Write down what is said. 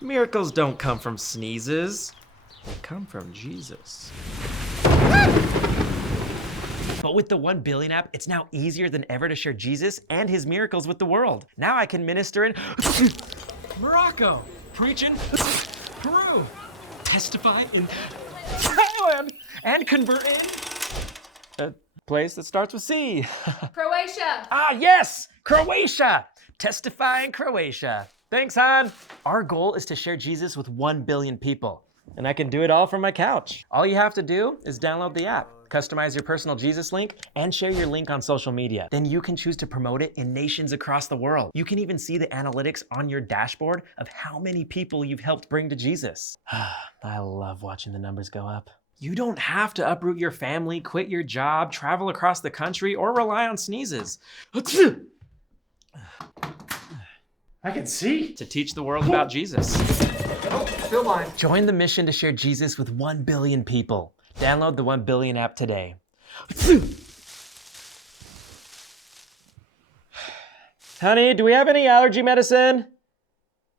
Miracles don't come from sneezes. They come from Jesus. But with the 1 Billion app, it's now easier than ever to share Jesus and his miracles with the world. Now I can minister in Morocco, preach in Peru, testify in Thailand, and convert in a place that starts with C. Croatia. Ah, yes, Croatia. Testify in Croatia. Thanks, Han. Our goal is to share Jesus with 1 billion people, and I can do it all from my couch. All you have to do is download the app, customize your personal Jesus link, and share your link on social media. Then you can choose to promote it in nations across the world. You can even see the analytics on your dashboard of how many people you've helped bring to Jesus. I love watching the numbers go up. You don't have to uproot your family, quit your job, travel across the country, or rely on sneezes. I can see. To teach the world about Jesus. Oh, still mine. Join the mission to share Jesus with 1 billion people. Download the 1 Billion app today. Honey, do we have any allergy medicine?